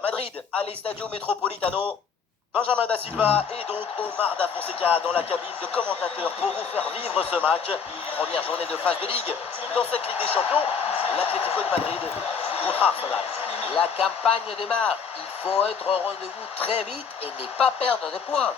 Madrid, all'Estadio Metropolitano. Benjamin da Silva et donc Omar da Fonseca dans la cabine de commentateurs pour vous faire vivre ce match. Première journée de phase de Ligue dans cette Ligue des Champions. L'Atlético de Madrid contre Arsenal. La campagne démarre. Il faut être au rendez-vous très vite et ne pas perdre de points.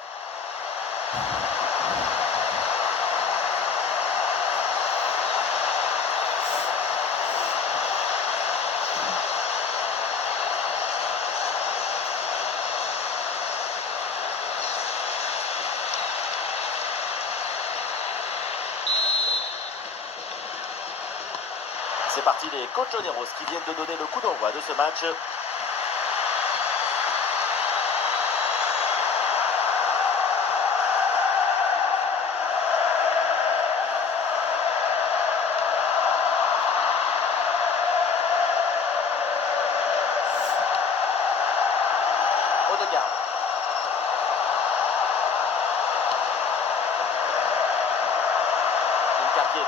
C'est parti, les Colchoneros qui viennent de donner le coup d'envoi de ce match. Odegaard. Une quartier.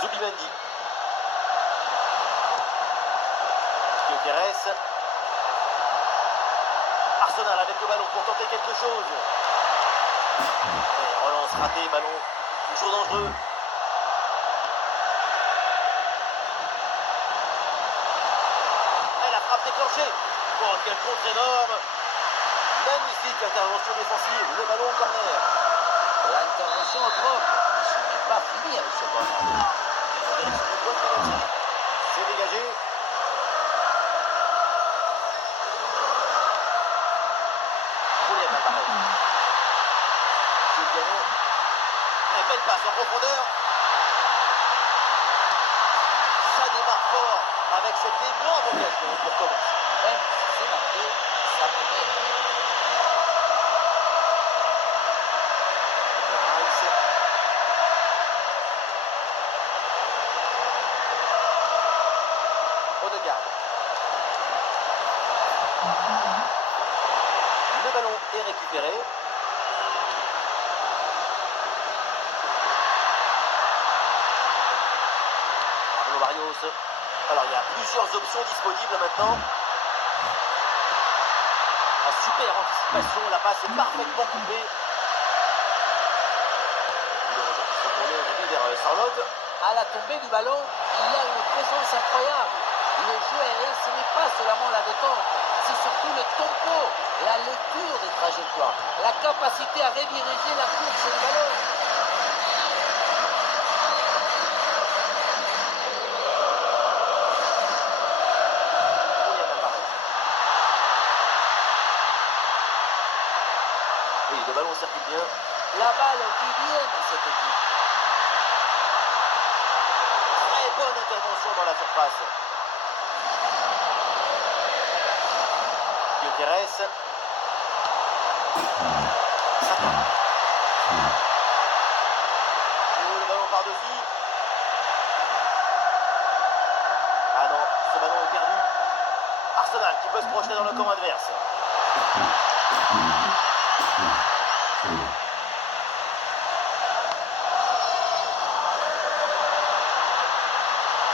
Zubimendi. Gyökeres. Arsenal avec le ballon pour tenter quelque chose. Et relance ratée, ballon toujours dangereux. Et la frappe déclenchée. Oh, quel contre énorme. Magnifique intervention défensive. Le ballon au corner. L'intervention est propre. Ce n'est pas fini avec ce corner. C'est dégagé. Julian Alvarez. Giuliano. Un belle passe en profondeur. Ça démarre fort avec cette énorme occasion pour commencer. Même si c'est marqué, ça peut être. Odegaard. Le ballon est récupéré. Pablo Barrios. Alors il y a plusieurs options disponibles maintenant. En super anticipation, la passe est parfaitement coupée. Ils sont tournés aujourd'hui vers Charlotte. À la tombée du ballon, il y a une présence incroyable. Le jeu aérien, ce n'est pas seulement la détente, c'est surtout le tempo, la lecture des trajectoires, la capacité à rediriger la course du ballon. Julian Alvarez. Oui, le ballon circule bien. La balle vit bien dans cette équipe. Très bonne intervention dans la surface. Gyökeres. Saka. Oh, le ballon par-dessus. Ah non, ce ballon est perdu. Arsenal qui peut se projeter dans le camp adverse.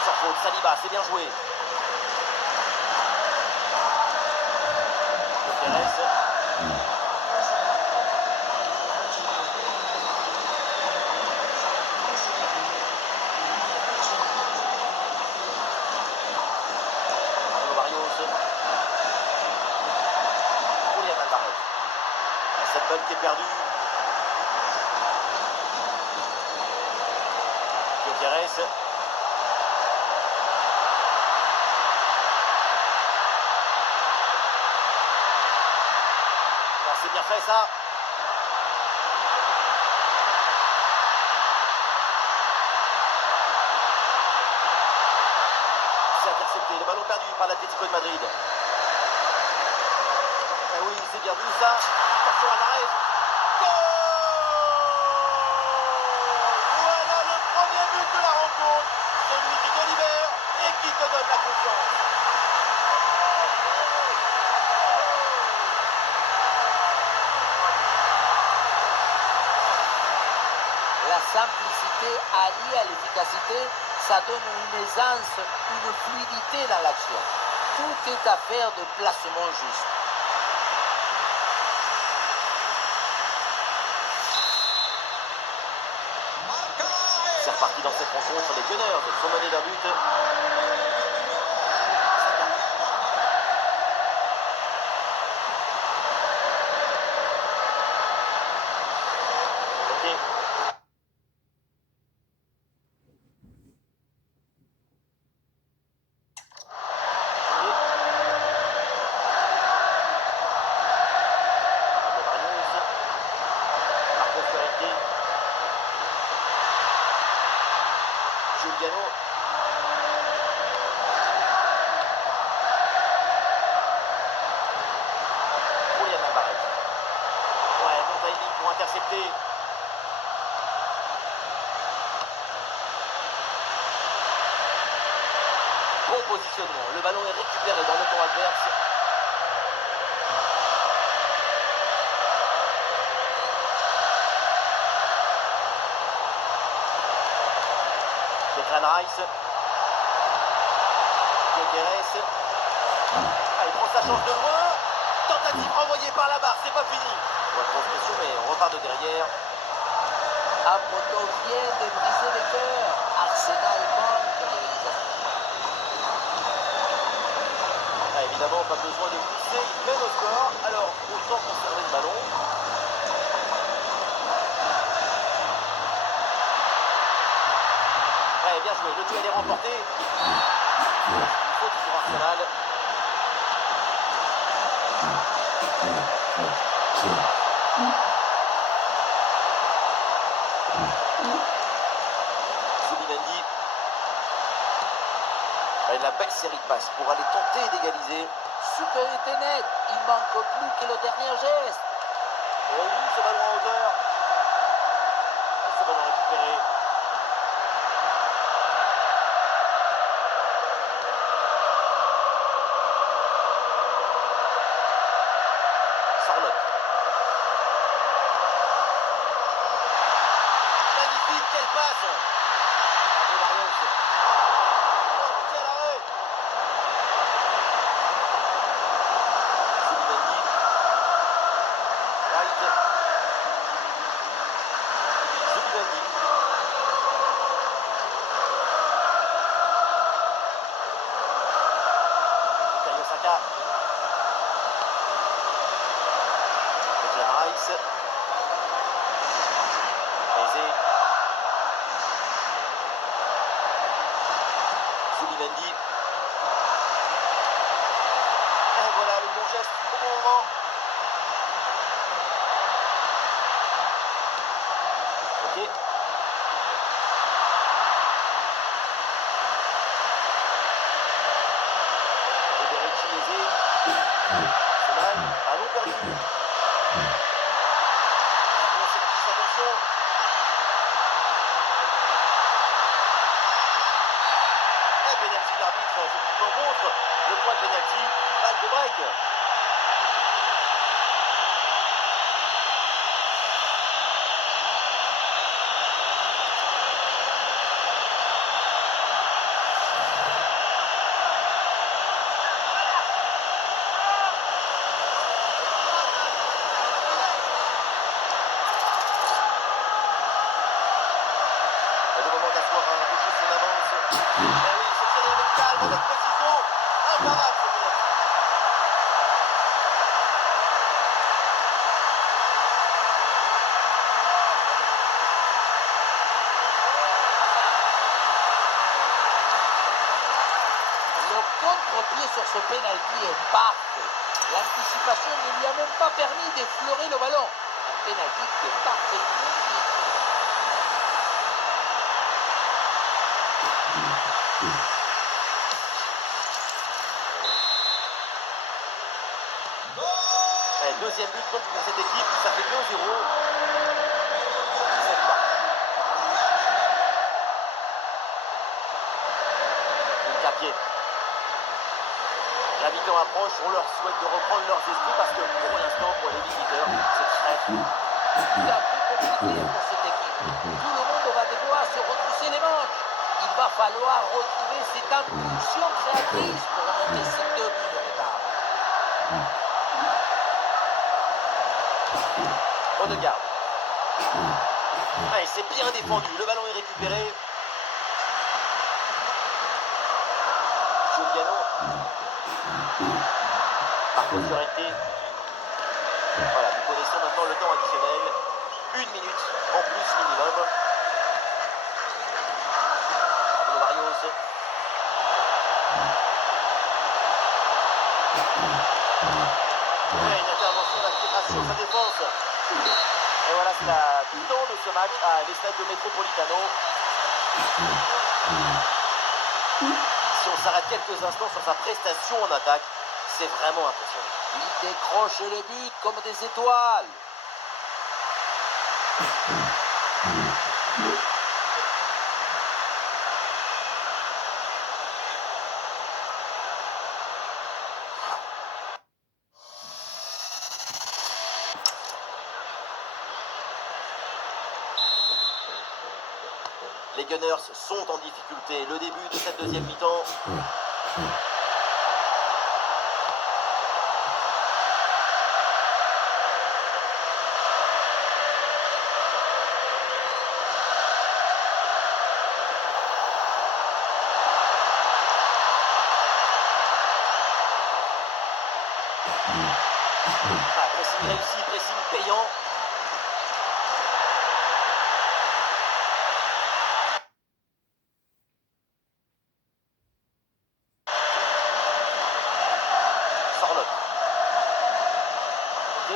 Sans faute, Saliba, c'est bien joué. Gyökeres. Pablo Barrios. Julian Alvarez. Cette balle qui est perdue. Gyökeres. C'est bien fait ça. C'est intercepté. Le ballon perdu par l'Atlético de Madrid. Ah oui, c'est bien vu ça. Attention à l'arrêt. Goal! Voilà le premier but de la rencontre. Celui qui te libère et qui te donne la confiance. La simplicité alliée à l'efficacité, Ça donne une aisance, une fluidité dans l'action. Tout est affaire de placement juste. C'est reparti dans cette rencontre. Les Gunners sont menés d'un but. Giuliano. Julian Alvarez. Ouais, bon timing pour intercepter. Bon positionnement. Le ballon est récupéré dans le camp adverse. Declan Rice. Guterres. Ah, il prend sa chance de loin. Tentative renvoyée par la barre, c'est pas fini. On va grosse pression, mais on repart de derrière. Un poteau vient de briser les cœurs. Arsenal manque l'égalisation. Ah, évidemment, pas besoin de pousser, il mène au score. Alors, autant conserver le ballon. Ouais, bien joué, le duel est remporté. Une faute pour Arsenal. Zubimendi. Et la belle série de passes pour aller tenter d'égaliser. Supériorité nette. Il manque plus que le dernier geste. Et oui, ce ballon en hauteur. Ce ballon récupéré. Sorlotte. Magnifique, quelle passe. Bravo Marius. Oh, quel arrêt. Zubimendi. Wright. Zubimendi. Bukayo Saka. Declan Rice. Eze. Zubimendi. Et voilà le bon geste au bon moment. Ok. Federici, Eze. Soman. Ballon perdu. Bon, c'est petite attention. Et penalty, l'arbitre effectivement montre le point de penalty. Balle de break. Et le moment d'asseoir un peu plus son avance. Et oui, c'est tiré avec calme, avec précision. Imparable ce penalty. Le contre-pied sur ce penalty est parfait. L'anticipation ne lui a même pas permis d'effleurer le ballon. Un penalty qui est parfaitement bien. Et deuxième but donc pour cette équipe, ça fait 2-0. Ça va. Une capier. La mi-temps approche, on leur souhaite de reprendre leurs esprits parce que pour l'instant, pour les visiteurs, c'est très dur. C'est un peu compliqué pour cette équipe. Tout le monde va devoir se retrousser les manches. Il va falloir retrouver cette impulsion créatrice pour remonter ces 2 buts de retard. Odegaard. Ouais, c'est bien défendu. Le ballon est récupéré. Giuliano. Marco Llorente. Voilà, nous connaissons maintenant le temps additionnel. 1 minute en plus minimum. Pablo Barrios. Ouais, une intervention d'aspiration sur sa défense. Et voilà, c'est la mi-temps de ce match à l'Estadio Metropolitano. Si on s'arrête quelques instants sur sa prestation en attaque, c'est vraiment impressionnant. Il décroche les buts comme des étoiles. Les Gunners sont en difficulté. Le début de cette deuxième mi-temps. Ah, pressing réussi, pressing payant. Sorloth. Ok.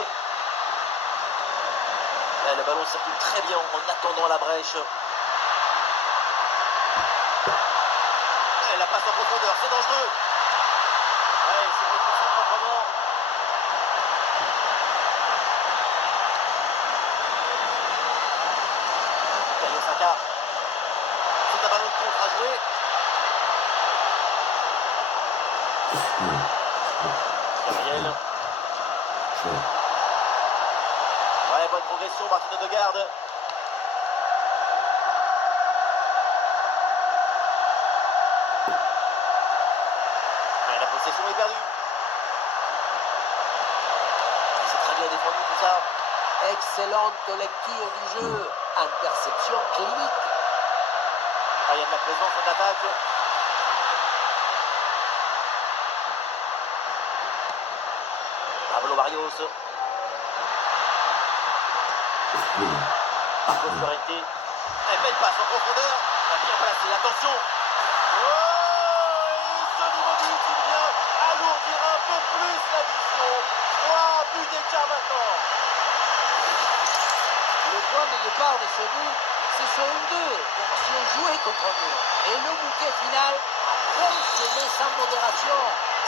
Là, le ballon circule très bien en attendant la brèche. Et la passe en profondeur, c'est dangereux. Ouais, il s'est retrouvé proprement. Bukayo Saka. C'est un ballon de contre à jouer. Gabriel. Ouais, bonne progression, Martin Odegaard. Ouais, la possession est perdue. C'est très bien défendu tout ça. Excellente lecture du jeu. Interception clinique. Ah, il y a de la présence en attaque. Pablo Barrios. Marco Llorente. Belle passe en profondeur. Bien placé, attention. Oh, et ce nouveau but, il vient alourdir un peu plus l'addition. 3 buts d'écart maintenant. Le point de départ de ce but, c'est sur une 2, comme si on jouait contre nous. Et le bouquet final a fonctionné sans modération.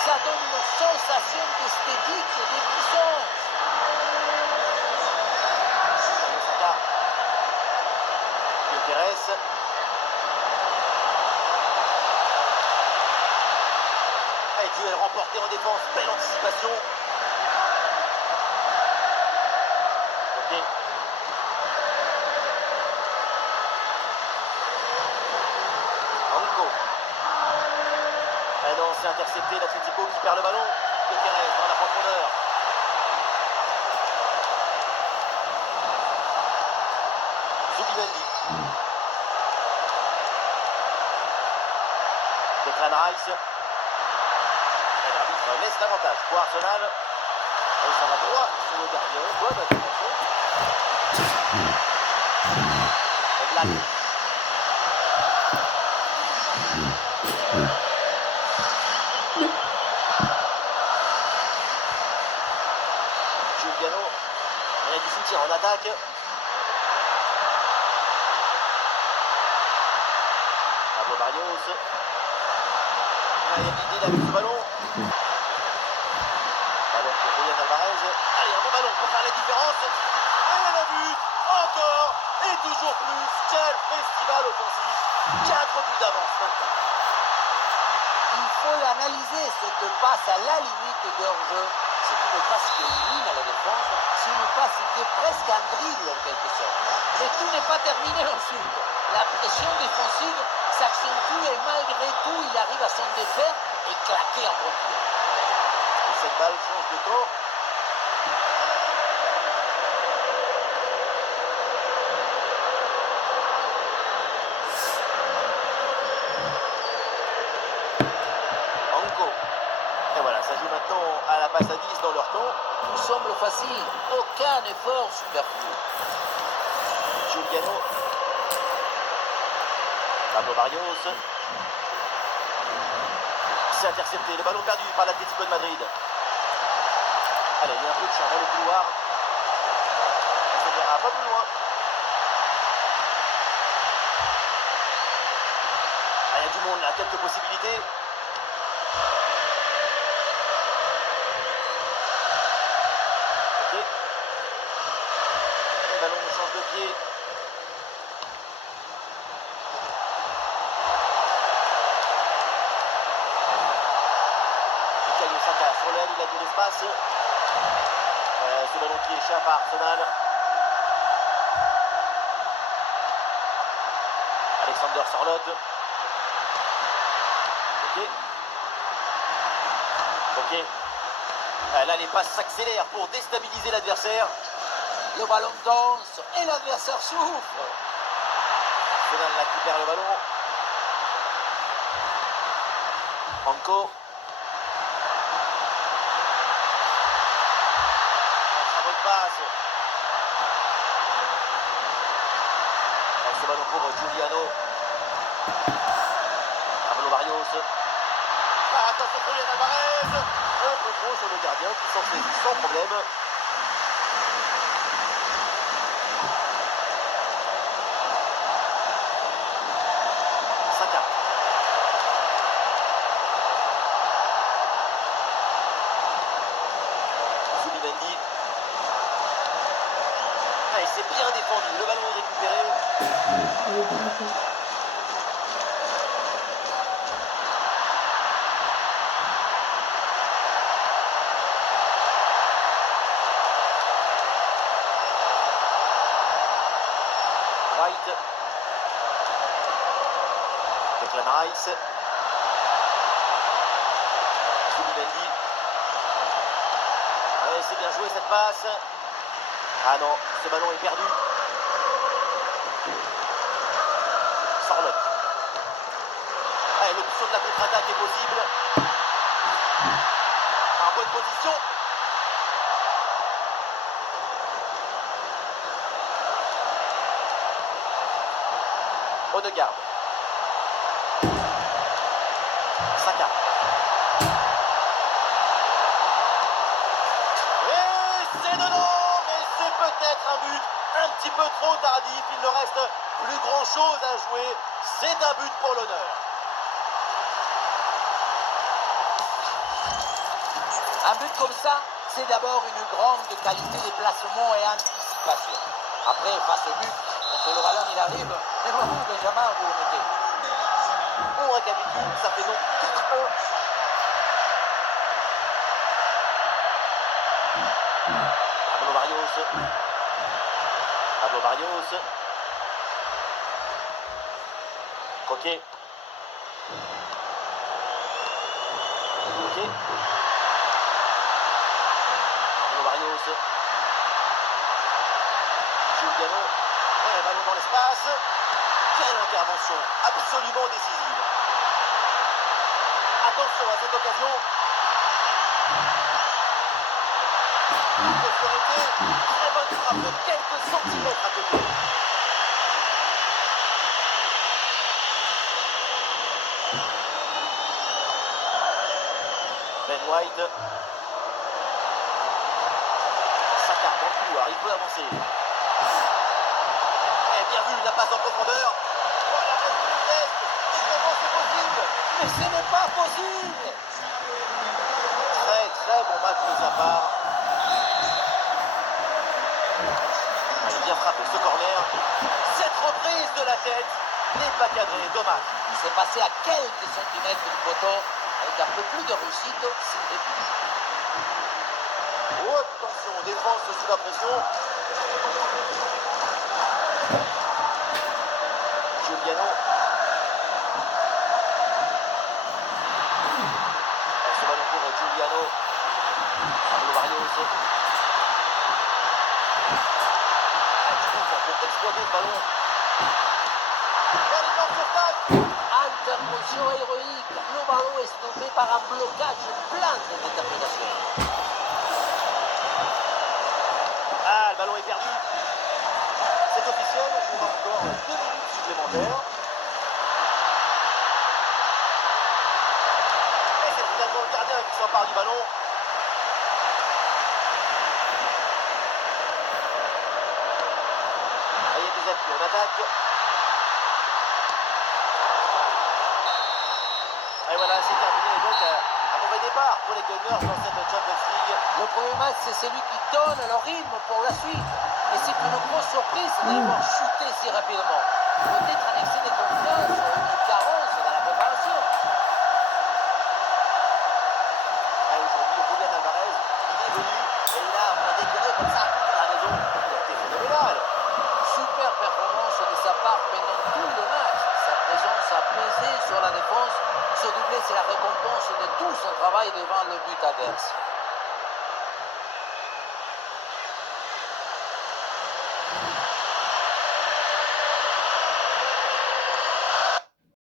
Ça donne une sensation d'esthétique et de puissance. Saka. Guterres. Et duel remporté en défense. Belle anticipation. Ok. Enrico. Et non, c'est intercepté l'Atlético qui perd le ballon. Guterres dans la profondeur. Zubimendi. Declan Rice. Et l'arbitre laisse l'avantage pour Arsenal. Et ça va droit sur le gardien. Bonne intervention. Et Black. Giuliano. Il y a du soutien en attaque. Pablo Barrios. Il y a l'idée avec ce ballon. Ballon pour Julian Alvarez. Allez, un bon ballon pour faire la différence. Et le but, encore et toujours plus. Quel festival offensif. 4 buts d'avance maintenant. Il faut l'analyser, cette passe à la limite de hors-jeu. C'est une passe qui élimine à la défense. C'est une passe qui est presque un dribble en quelque sorte. Mais tout n'est pas terminé ensuite. La pression défensive s'accentue et malgré tout, il arrive à s'en défaire et claquer en retour. Et cette balle change de camp. Anko. Et voilà, ça joue maintenant à la passe à 10 dans leur camp. Tout semble facile, aucun effort superflu. Giuliano. Pablo Barrios. C'est intercepté. Le ballon perdu par l'Atlético de Madrid. Allez, il y a un peu de champ dans le couloir. Ça n'ira pas plus loin. Ah, il y a du monde là, quelques possibilités. Ok. Le ballon change de pied. Sur l'aile, il a de l'espace. Ce ballon qui échappe à Arsenal. Alexander Sorloth. Ok. Là, les passes s'accélèrent pour déstabiliser l'adversaire. Le ballon danse et l'adversaire souffre. Arsenal là qui perd le ballon. Anko. Passe. Ce ballon pour Giuliano. Pablo Barrios. Attention pour Julian Alvarez. Un peu trop sur le gardien qui s'en saisit sans problème. Saka. Zubimendi. Et c'est bien défendu, le ballon est récupéré. White. Declan Rice. Zubimendi. C'est bien joué cette passe. Ah non, ce ballon est perdu. Sorloth. L'option de la contre-attaque est possible. En bonne position. Odegaard. Saka. Et c'est dedans. Peut-être un but un petit peu trop tardif, il ne reste plus grand chose à jouer, c'est un but pour l'honneur. Un but comme ça, c'est d'abord une grande qualité de placement et anticipation. Après, face au but, quand le ballon il arrive, et vous, Benjamin, vous le mettez. On récapitule, ça fait donc 4-1. Pablo Barrios. Pablo Barrios. Coquet. Ok. Pablo Barrios. Giuliano. Ouais, ballon dans l'espace. Quelle intervention absolument décisive. Attention à cette occasion. Très bonne frappe de quelques centimètres à côté. Ben White. Saka dans le couloir, il peut avancer. Et bien vu, la passe en profondeur. Voilà, reste du test. Et comment c'est possible? Mais ce n'est pas possible. Très bon match de sa part. Elle est bien frappée ce corner. Cette reprise de la tête n'est pas cadrée, dommage. Il s'est passé à quelques centimètres du poteau. Avec un peu plus de réussite, c'est début. Oh, attention, défense sous la pression. Giuliano. Alonso. Pour exploiter le ballon. Elle est dans le surface. Intervention héroïque. Le ballon est stoppé par un blocage plein de détermination. Ah, le ballon est perdu. C'est officiel, on aura encore 2 minutes supplémentaires. Et c'est finalement le gardien qui s'empare du ballon. Et il y a des appuis, on attaque. Et voilà, c'est terminé. Donc, un mauvais départ pour les Gunners dans cette Champions League. Le premier match, c'est celui qui donne le rythme pour la suite. Et c'est une grosse surprise de les voir chuter si rapidement. Peut-être un excès de confiance ou une carence dans la préparation. Et aujourd'hui, Julian Alvarez, il est venu et il a déconné comme ça toute la raison. Il a été phénoménal. Super performance de sa part pendant tout le match. Sa présence a pesé sur la défense. Ce doublé, c'est la récompense de tout son travail devant le but adverse.